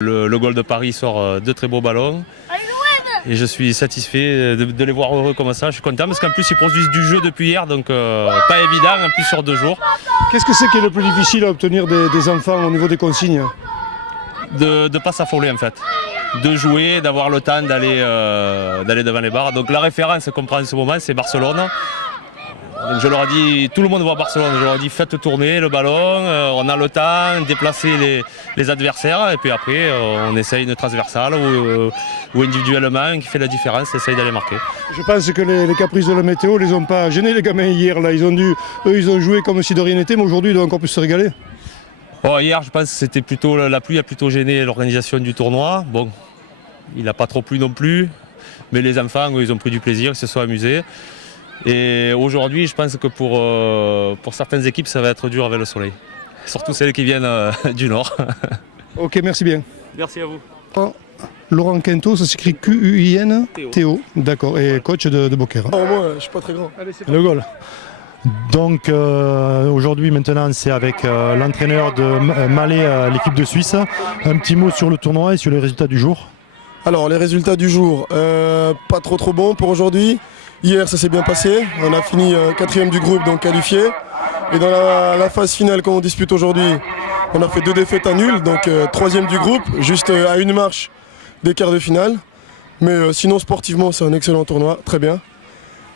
Le goal de Paris sort de très beaux ballons et je suis satisfait de les voir heureux comme ça. Je suis content parce qu'en plus ils produisent du jeu depuis hier, donc pas évident, en plus sur 2 jours. Qu'est-ce que c'est qui est le plus difficile à obtenir des enfants au niveau des consignes? De ne pas s'affoler en fait, de jouer, d'avoir le temps d'aller devant les barres. Donc la référence qu'on prend en ce moment c'est Barcelone. Donc je leur ai dit, tout le monde voit Barcelone, je leur ai dit faites tourner le ballon, on a le temps, déplacer les adversaires et puis après on essaye une transversale ou individuellement qui fait la différence, essaye d'aller marquer. Je pense que les caprices de la météo les ont pas gênés les gamins hier là, ils ont joué comme si de rien n'était, mais aujourd'hui ils doivent encore plus se régaler. Bon, hier je pense que c'était plutôt la pluie a plutôt gêné l'organisation du tournoi. Bon, il n'a pas trop plu non plus, mais les enfants ils ont pris du plaisir, ils se sont amusés. Et aujourd'hui, je pense que pour certaines équipes, ça va être dur avec le soleil. Surtout celles qui viennent du nord. Ok, merci bien. Merci à vous. Laurent Quinto, ça s'écrit Quin Théo. D'accord, et coach de Beaucaire. Oh, moi, je suis pas très grand. Allez, le goal. Donc aujourd'hui maintenant c'est avec l'entraîneur de Malais, l'équipe de Suisse. Un petit mot sur le tournoi et sur les résultats du jour. Alors les résultats du jour, pas trop bons pour aujourd'hui. Hier ça s'est bien passé, on a fini 4e du groupe donc qualifié. Et dans la phase finale qu'on dispute aujourd'hui, on a fait 2 défaites à nul, donc 3e du groupe, juste à une marche des quarts de finale. Mais sinon sportivement c'est un excellent tournoi, très bien.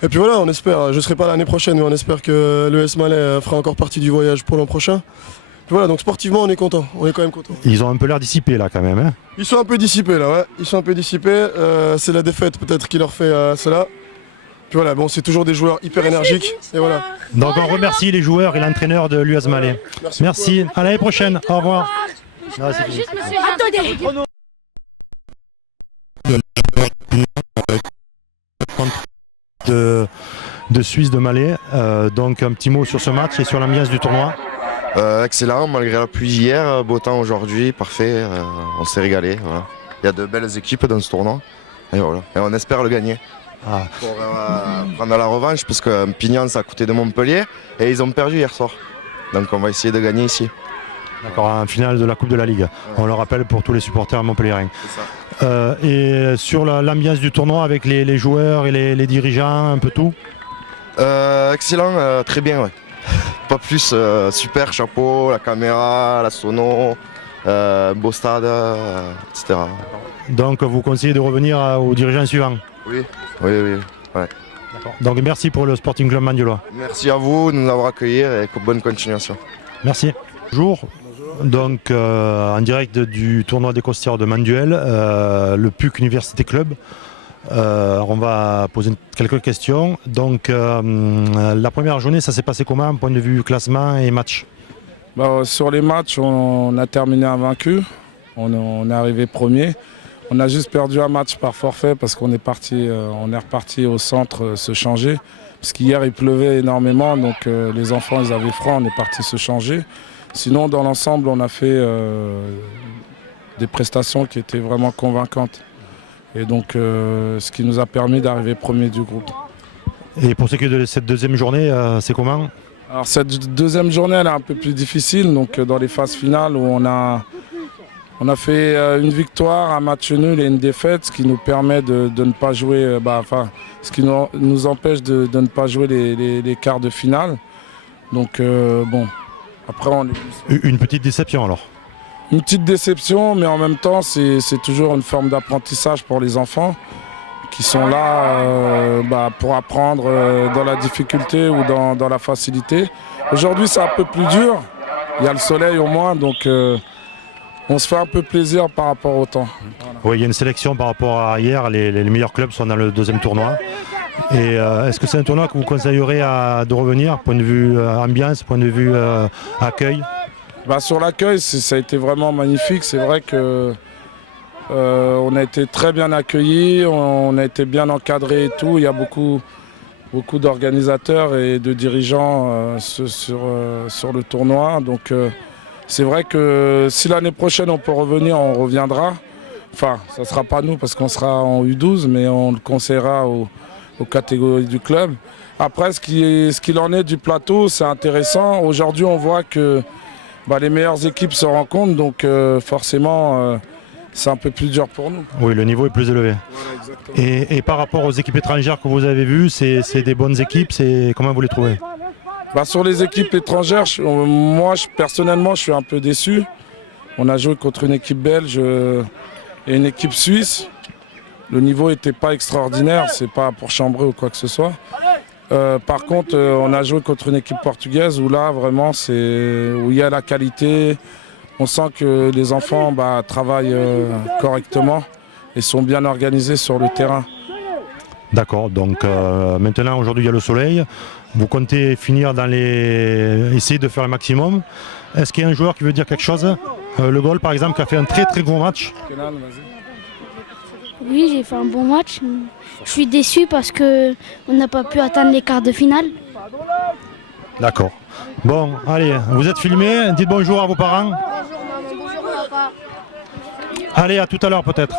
Et puis voilà, on espère, je ne serai pas l'année prochaine, mais on espère que l'ES Malais fera encore partie du voyage pour l'an prochain. Puis voilà, donc sportivement on est content, on est quand même content. Ils ont un peu l'air dissipés là quand même. Hein. Ils sont un peu dissipés là, ouais. Ils sont un peu dissipés. C'est la défaite peut-être qui leur fait cela. Puis voilà, bon, c'est toujours des joueurs hyper énergiques. Et voilà. Donc on remercie les joueurs et l'entraîneur de l'US Malais. Merci. À l'année prochaine. Au revoir. Ah, c'est fini. De Suisse de Malais. Donc un petit mot sur ce match et sur l'ambiance du tournoi. Excellent, malgré la pluie hier, beau temps aujourd'hui, parfait, on s'est régalé. Voilà. Il y a de belles équipes dans ce tournoi et, voilà. Et on espère le gagner. Ah. Pour prendre la revanche, parce que Pignan ça a coûté de Montpellier et ils ont perdu hier soir. Donc on va essayer de gagner ici. D'accord, en finale de la Coupe de la Ligue. Ouais. On le rappelle pour tous les supporters montpelliérains. Et sur l'ambiance du tournoi avec les joueurs et les dirigeants, un peu tout excellent, très bien, ouais. Pas plus, super, chapeau, la caméra, la sono, beau stade, etc. Donc vous conseillez de revenir aux dirigeants suivants? Oui. Ouais. Donc merci pour le Sporting Club Mandiolois. Merci à vous de nous avoir accueillis et bonne continuation. Merci. Bonjour. Donc en direct du tournoi des costières de Manduel, le PUC Université Club. On va poser quelques questions. Donc la première journée, ça s'est passé comment, point de vue classement et match? Sur les matchs, on a terminé invaincu. On est arrivé premier. On a juste perdu un match par forfait parce qu'on est reparti au centre se changer. Parce qu'hier il pleuvait énormément, donc les enfants ils avaient froid, on est parti se changer. Sinon dans l'ensemble on a fait des prestations qui étaient vraiment convaincantes. Et donc ce qui nous a permis d'arriver premier du groupe. Et pour ce qui est de cette deuxième journée, c'est comment? Alors cette deuxième journée elle est un peu plus difficile, donc dans les phases finales où on a fait une victoire, un match nul et une défaite, ce qui nous permet de ne pas jouer, ce qui nous empêche de ne pas jouer les quarts de finale. Donc bon, après on est... Une petite déception alors? Une petite déception, mais en même temps c'est toujours une forme d'apprentissage pour les enfants qui sont là pour apprendre dans la difficulté ou dans la facilité. Aujourd'hui c'est un peu plus dur, il y a le soleil au moins, donc... on se fait un peu plaisir par rapport au temps. Voilà. Oui, il y a une sélection par rapport à hier. Les meilleurs clubs sont dans le deuxième tournoi. Et est-ce que c'est un tournoi que vous conseillerez de revenir, point de vue ambiance, point de vue accueil? Sur l'accueil, ça a été vraiment magnifique. C'est vrai que on a été très bien accueillis, on a été bien encadrés et tout. Il y a beaucoup d'organisateurs et de dirigeants sur le tournoi. Donc, c'est vrai que si l'année prochaine on peut revenir, on reviendra. Enfin, ça ne sera pas nous parce qu'on sera en U12, mais on le conseillera aux catégories du club. Après, ce qu'il en est du plateau, c'est intéressant. Aujourd'hui, on voit que les meilleures équipes se rencontrent, donc forcément, c'est un peu plus dur pour nous. Oui, le niveau est plus élevé. Voilà, exactement. Et par rapport aux équipes étrangères que vous avez vues, c'est des bonnes équipes, comment vous les trouvez? Sur les équipes étrangères, personnellement, je suis un peu déçu. On a joué contre une équipe belge et une équipe suisse. Le niveau n'était pas extraordinaire, c'est pas pour chambrer ou quoi que ce soit. Par contre, on a joué contre une équipe portugaise où là, vraiment, où il y a la qualité. On sent que les enfants travaillent correctement et sont bien organisés sur le terrain. D'accord, donc maintenant, aujourd'hui, il y a le soleil. Vous comptez finir essayer de faire le maximum. Est-ce qu'il y a un joueur qui veut dire quelque chose? Le Gaulle, par exemple, qui a fait un très très gros match. Kenan, vas-y. Oui, j'ai fait un bon match. Je suis déçu parce qu'on n'a pas pu atteindre les quarts de finale. D'accord. Bon, allez, vous êtes filmés. Dites bonjour à vos parents. Bonjour maman, bonjour papa. Allez, à tout à l'heure peut-être.